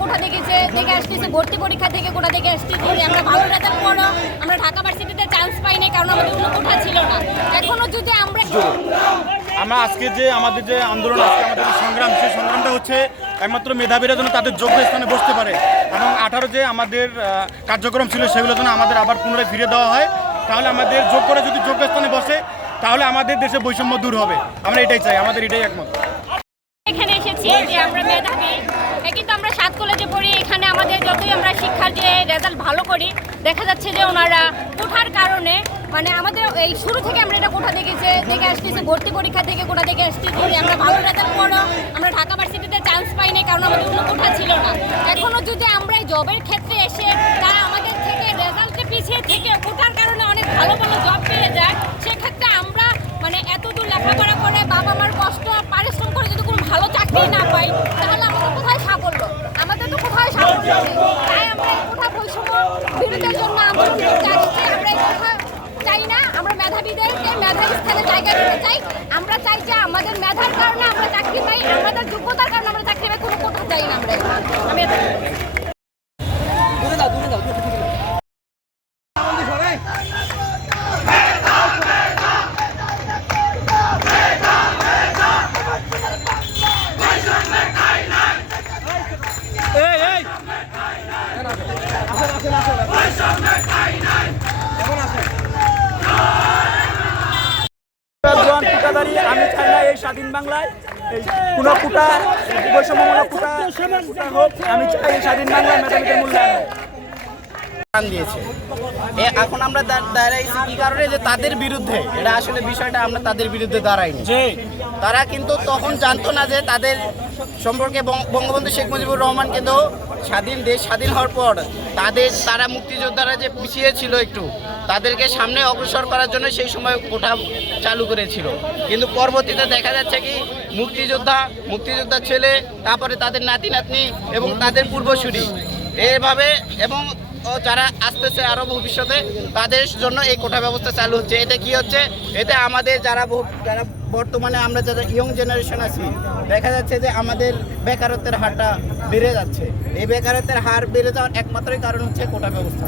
কোঠা দেখে আসতেছি, ভর্তি পরীক্ষা থেকে কোঠা দেখে আসতেছি যে আমরা ভালো রেজাল্ট করো, আমরা ঢাকা ভার্সিটিতে চান্স পাই নাই কারণ আমাদের কোনো কোঠা ছিল না। এখনো যদি আমরা আজকে যে আমাদের যে আন্দোলন, আজকে আমাদের সংগ্রাম, সেই সংগ্রামটা হচ্ছে একমাত্র মেধাবীরা যেন তাদের যোগ্য স্থানে বসতে পারে এবং 18 যে আমাদের কার্যক্রম ছিল সেগুলো যেন আমাদের আবার পুনরায় ফিরে দেওয়া হয়। তাহলে আমাদের যোগ্যরা যদি যোগ্য স্থানে বসে তাহলে আমাদের দেশে বৈষম্য দূর হবে। আমরা এটাই চাই, আমাদের এটাই একমত। এখানে এসেছি যে আমরা মেধাবী, কিন্তু আমরা 7 কলেজে পড়ি। এখানে আমাদের যতই আমরা শিক্ষার যে রেজাল্ট ভালো করি, দেখা যাচ্ছে যে ওনারা কোঠার কারণে মানে আমাদের এই শুরু থেকে আমরা এটা কোঠা দেখে আসতেছি, ভর্তি পরীক্ষা থেকে কোঠা দেখে আসতেছি যে আমরা ভালো রেজাল্ট করো, আমরা ঢাকা ভার্সিটিতে চান্স পাই নাই কারণ আমাদের কোনো কোঠা ছিল না। এখনো যদি আমরা এই জবের ক্ষেত্রে এসে তারা আমাদের থেকে রেজাল্টে পিছিয়ে থেকে কোঠার কারণে অনেক ভালো ভালো জব পেয়ে যায়, সেক্ষেত্রে আমরা মানে এতদূর লেখাপড়া করে বাবা মার কষ্ট পারিশ্রম করে যদি কোনো ভালো চাকরি না পাই তাহলে আমাদের কোথায় সাফল্য? আমাদের তো কোথায় সাফল্য নেই। তাই আমরা এই কোঠা বৈষম্য বিরোধের জন্য আন্দোলন করতে আসছি। আমরা এই কোঠা চাই না, আমরা মেধাবীদেরকে মেধার স্থানে জায়গা দিতে চাই। আমরা চাই যে আমাদের মেধার কারণে আমরা চাকরি পাই, আমাদের যোগ্যতার কারণে আমরা চাকরি পাই, কোনো কোঠা চাই না আমরা। আমি আমি চাই না এই স্বাধীন বাংলায় এই কোনো কোটা বৈষম্যমূলক কোটা হোক। আমি চাই এই স্বাধীন বাংলায় মেধাবীদের মূল্যায়ন দিয়েছে। এখন আমরা দাঁড়াইছি কি কারণে, যে তাদের বিরুদ্ধে। এটা আসলে বিষয়টা আমরা তাদের বিরুদ্ধে দাঁড়াইনি। তারা কিন্তু তখন জানতো না যে তাদের সম্পর্কে বঙ্গবন্ধু শেখ মুজিবুর রহমান কিন্তু দেশ স্বাধীন হওয়ার পর তারা মুক্তিযোদ্ধারা যে পিছিয়ে ছিল একটু, তাদেরকে সামনে অগ্রসর করার জন্য সেই সময় কোঠা চালু করেছিল। কিন্তু পরবর্তীতে দেখা যাচ্ছে কি মুক্তিযোদ্ধা ছেলে, তারপরে তাদের নাতি নাতনি এবং তাদের পূর্বসূরি এভাবে এবং যারা আসতেছে আরও ভবিষ্যতে তাদের জন্য এই কোঠা ব্যবস্থা চালু হচ্ছে। এতে কি হচ্ছে, এতে আমাদের যারা বর্তমানে আমরা যারা ইয়ং জেনারেশন আছি, দেখা যাচ্ছে যে আমাদের বেকারত্বের হারটা বেড়ে যাচ্ছে। এই বেকারত্বের হার বেড়ে যাওয়ার একমাত্রই কারণ হচ্ছে কোঠা ব্যবস্থা।